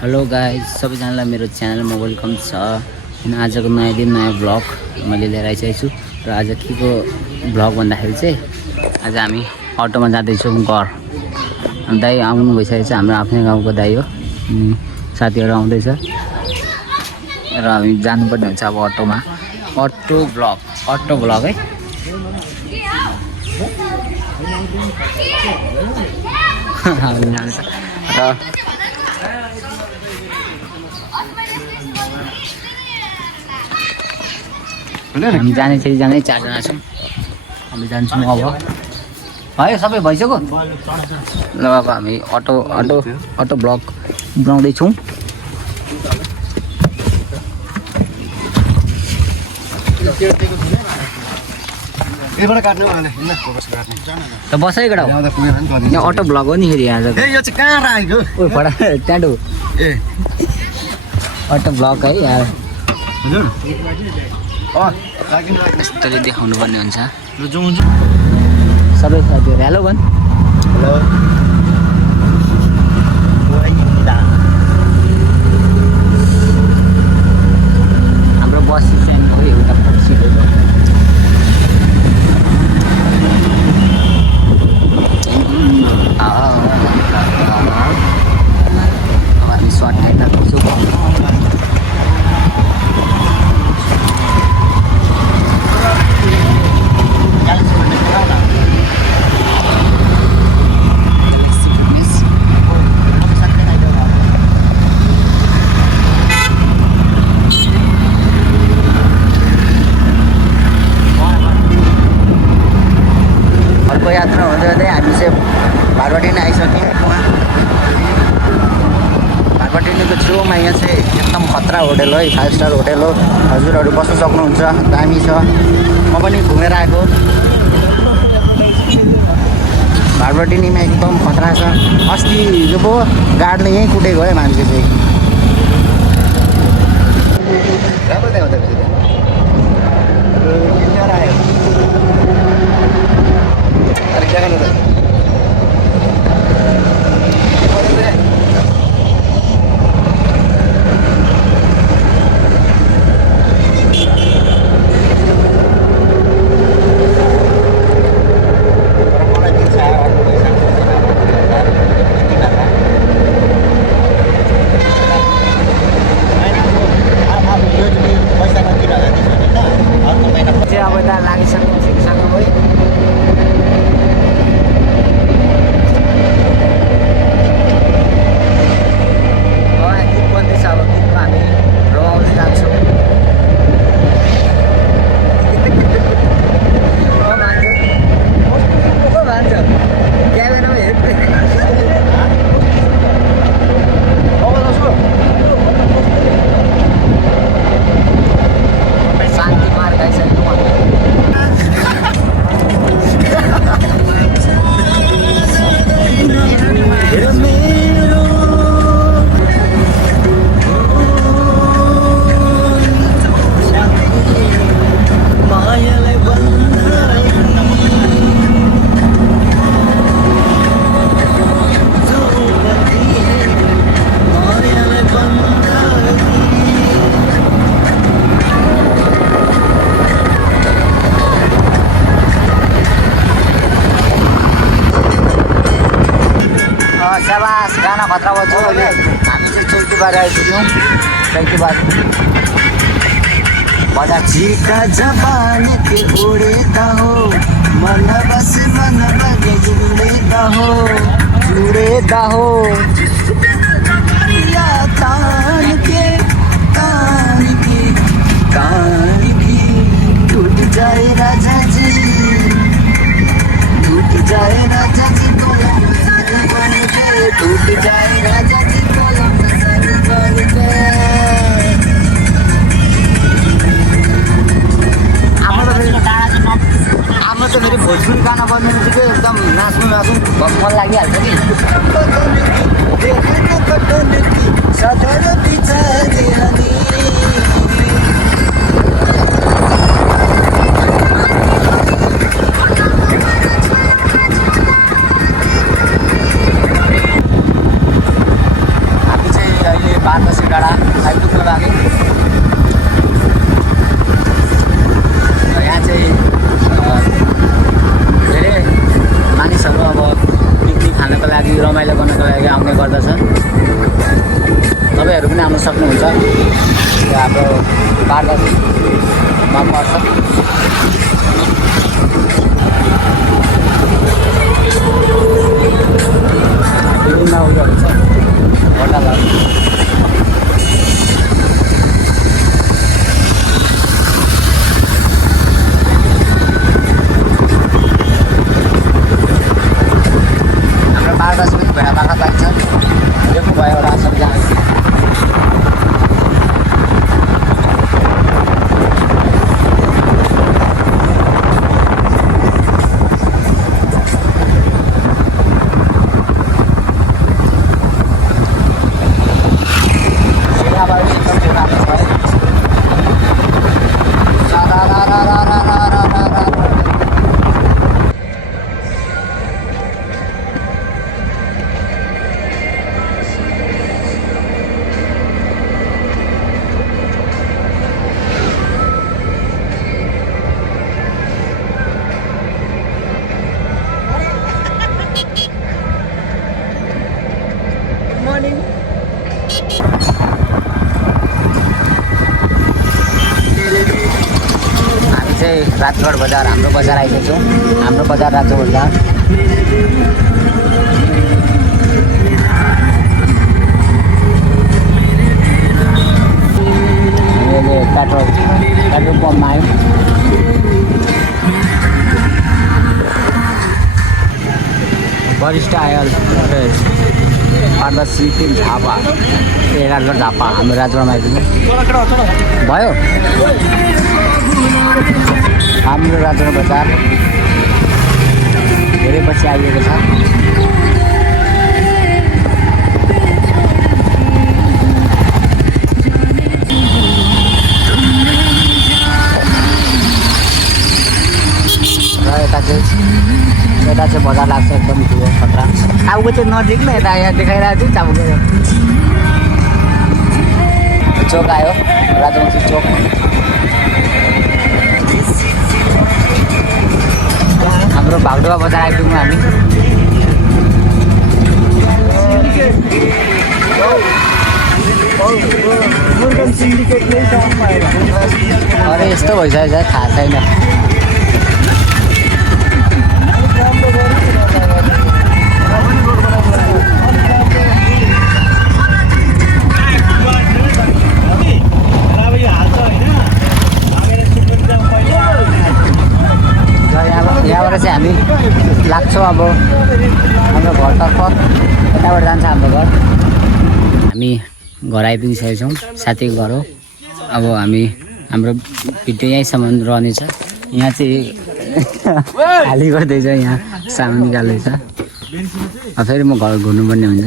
Hello guys, सबैजनालाई मेरो च्यानलमा वेलकम छ। अनि आजको नयाँ दिन नयाँ ब्लग मैले लिएर आइसकेको छु। र आज के को ब्लग भन्दाखेरि चाहिँ आज हामी अटोमा जाँदैछौँ घर। दाइ आउनु भइसकेको छ, हाम्रो आफ्नै गाउँको दाइ हो। साथीहरू आउँदैछ र हामी जानुपर्ने हुन्छ अब अटोमा। अटो ब्लग है। हामी जान्छ र हामी जाने चारजना छौँ। हामी जान्छौँ अब है, सबै भइसक्यो ल। अब हामी अटो ब्लग बनाउँदैछौँ। त बसेको यहाँ अटो ब्लग हो नि फेरि आजको। ट्याडो अटो ब्लग है यार, यस्तोले देखाउनु पर्ने हुन्छ सबै साथीहरू। हेलो भन्। हाम्रो बस स्ट्यान्ड हो एउटा सिट हो। हामी सर्ट टाइममा पुग्छौँ। अर्को यात्रा हुँदै हुँदै हामी चाहिँ भाटपाटिनी आइसक्यौँ। भाटपाटिनीको छेउमा यहाँ चाहिँ एकदम खतरा होटेल है, 5 स्टार होटेल हो। हजुरहरू बस्न सक्नुहुन्छ, दामी छ। म पनि घुमेर आएको। भाटपाटिनीमा एकदम खतरा छ। अस्ति हिजो पो गार्डले यहीँ कुटेको है मान्छे चाहिँ। अब यता लागिसक्नु छिटिसक्नु है। गीत बन्दैछ, अब गीतमा हामी रमाउँदै जान्छौँ। भान्छ क्यामेरामा हेर्दै शान्ति मार गाइसक्नु। शाबास, गाना खतरा बज्छ। हामी चाहिँ चौकीबारी आइपुग्यौँ। चौकीबारी बजा चिका जबानी के उडेता हो, मन बस मन बगे जुडेता हो या तान के कान की टूट जाए राजा जी, टूट जाए राजा जी टूट जाए राजा जी कलम सर बन के। हाम्रो त फेरि भोजपुरी गाना बज्ने बित्तिकै एकदम नाच्नु मन लागिहाल्छ कि। डाँडा आइपुग्नु हामी। यहाँ चाहिँ धेरै मानिसहरू अब पिकनिक खानको लागि रमाइलो गर्नको लागि आउने गर्दछन्। तपाईँहरू पनि आउन सक्नुहुन्छ। यो हाम्रो बारगाछमा पर्छ। विभिन्न उयोहरू छ होटलहरू। हाम्रो बारगाछ पनि भेडा बाख्रा पाइन्छ। यो पो भयो एउटा सबैजना। हामी चाहिँ राजगढ बजार हाम्रो बजार आइसकेको छौँ। हाम्रो बजार राजगढ बजार। पेट्रोल पम्पमा आयो। वरिष्ठ आयो पारदर्शी झापा राजगढ झापा। हाम्रो राजगढमा आइपुग्यो भयो। हाम्रो राजगढ बजार धेरै पछि आइएको छ। र यता चाहिँ बजार लाग्छ एकदम ठुलो खतरा। टाउको चाहिँ नजिक न यता यहाँ देखाइरहेको थियो टाउको। चोक आयो राजवंशी चोक। हाम्रो भागडोबा बजार आइपुग्यौँ हामी। अरे यस्तो भइसकेको छ थाहा छैन। यहाँबाट चाहिँ हामी लाग्छौँ अब हाम्रो घरतर्फ। यताबाट जान्छ हाम्रो घर। हामी घर आइपुगिसकेको छौँ। साथीको घर हो। अब हामी हाम्रो भिडियो यहीँसम्म रहनेछ। यहाँ चाहिँ खाली गर्दैछ। यहाँ सामान निकाल्दैछ। फेरि म घर घुर्नुपर्ने हुन्छ।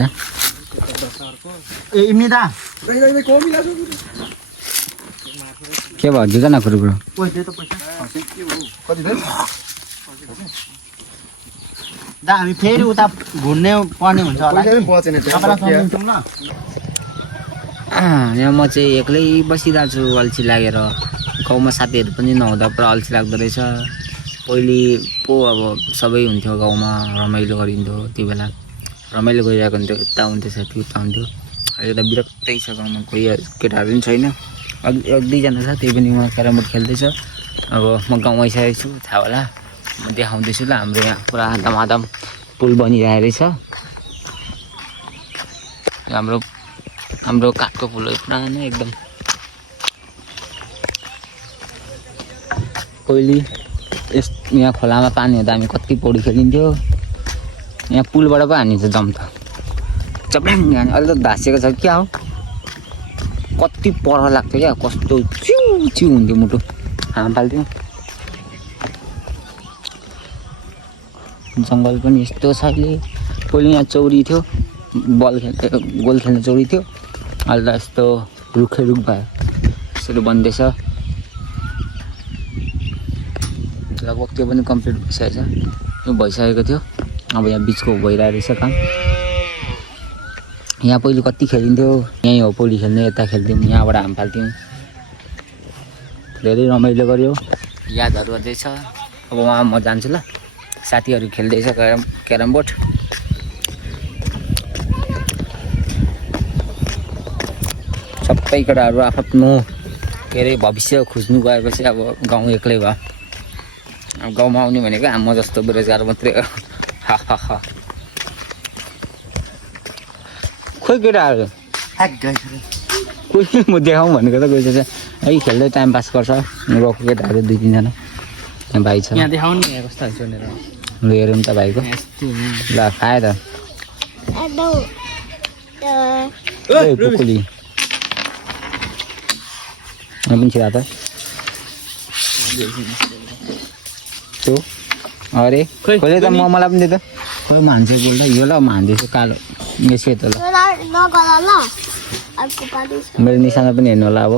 के भयो दिँदैन कुरो दा हामी फेरि उता घुर्ने पर्ने हुन्छ होला। यहाँ म चाहिँ एक्लै बसिरहेको छु अल्छी लागेर। गाउँमा साथीहरू पनि नहुँदा पुरा अल्छी लाग्दो रहेछ। पहिले पो अब सबै हुन्थ्यो गाउँमा, रमाइलो गरिन्थ्यो। त्यो बेला रमाइलो गरिरहेको हुन्थ्यो। यता हुन्थ्यो साथी उता हुन्थ्यो। अहिले त विरक्तै छ गाउँमा। कोही केटाहरू पनि छैन। एक दुईजना छ त्यही पनि उहाँ क्यारम बोर्ड खेल्दैछ। अब म गाउँ आइसकेको छु थाहा होला। म देखाउँदैछु ल। हाम्रो यहाँ पुरा धमाधम पुल बनिरहेको रहेछ। हाम्रो काठको पुल पुरानो एकदम। पहिले यहाँ खोलामा पानी हुँदा हामी कति पौडी खेलिन्थ्यो। यहाँ पुलबाट पो हानिन्छ जम त चप्याङ हाने। अहिले त भाँसिएको छ क्या हो। कति पर लाग्थ्यो क्या। कस्तो चिउ चिउ हुन्थ्यो मुटु। हाम फाल्थ्यो। जङ्गल पनि यस्तो छ अहिले। पहिले यहाँ चौरी थियो। गोल खेल्ने चौरी थियो। अहिले त यस्तो रुखै रुख भयो। यसरी बन्दैछ। लगभग त्यो पनि कम्प्लिट भइसकेको छ। यो भइसकेको थियो। अब यहाँ बिचको भइरहेको रहेछ काम। यहाँ पहिले कति खेलिन्थ्यो यहीँ हो पौडी खेल्ने यता खेल्थ्यौँ यहाँबाट हाम फाल्थ्यौँ धेरै रमाइलो गऱ्यो यादहरू अझै छ अब उहाँ म जान्छु ल साथीहरू खेल्दैछ क्यारम बोर्ड सबै केटाहरू आफ्नो के अरे भविष्य खोज्नु गएपछि अब गाउँ एक्लै भयो अब गाउँमा आउने भनेको म जस्तो बेरोजगार मात्रै हो खोइ केटाहरू कोही म देखाउँ भनेको त कोही चाहिँ है खेल्दै टाइम पास गर्छ गएको केटाहरू 2-3 जना यहाँ भाइ छ यहाँ देखाउनु नि कस्तो हुन्छ भनेर ल हेरौँ त भाइको ल खायो त पुकुली पनि छिरा त त्यो अरे खोले त मलाई पनि दे त खोइ मान्छे गोल्डा यो ल मान्छे कालो यो सेतो ल मेरो निशाना पनि हेर्नु होला अब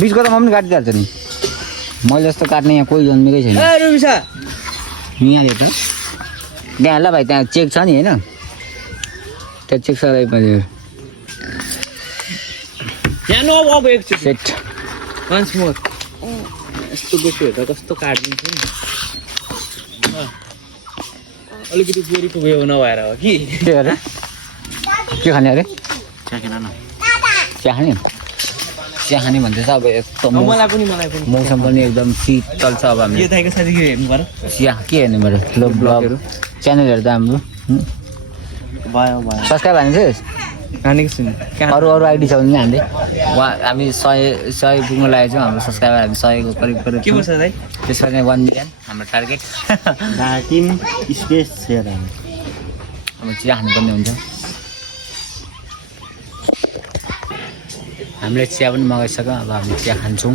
बिचको त म पनि काटिदिइहाल्छ नि मैले जस्तो काट्ने यहाँ कोही जन्मेकै छैन यहाँले त त्यहाँ ल भाइ त्यहाँ चेक छ नि होइन त्यो चेक छ सेट वन्स मोर यस्तो बेसीहरू त कस्तो काटिदिन्छ नि अलिकति बोरीको बेउ नभएर हो कि के अरे के खाने अरे चिया खाने भन्दैछ अब यस्तो मलाई पनि मौसम पनि एकदम शीतल छ अब हामी यो दाइको साथी के हेर्नु पर्यो चिया के हेर्नु पऱ्यो लो ब्लगहरू च्यानलहरू त हाम्रो भयो सब्सक्राइब हानिस् हानेको छु नि अरू आइडी छ भने हान्दै हामी 100 पुग्न लागेको छौँ हाम्रो सब्सक्राइबर हामी 100 को करिब के पर्छ दाइ त्यसमा चाहिँ 1 मिलियन हाम्रो टार्गेट स्पेस सेयर अब चिया खानुपर्ने हुन्छ हामीले चिया पनि मगाइसक्यौँ अब हामी चिया खान्छौँ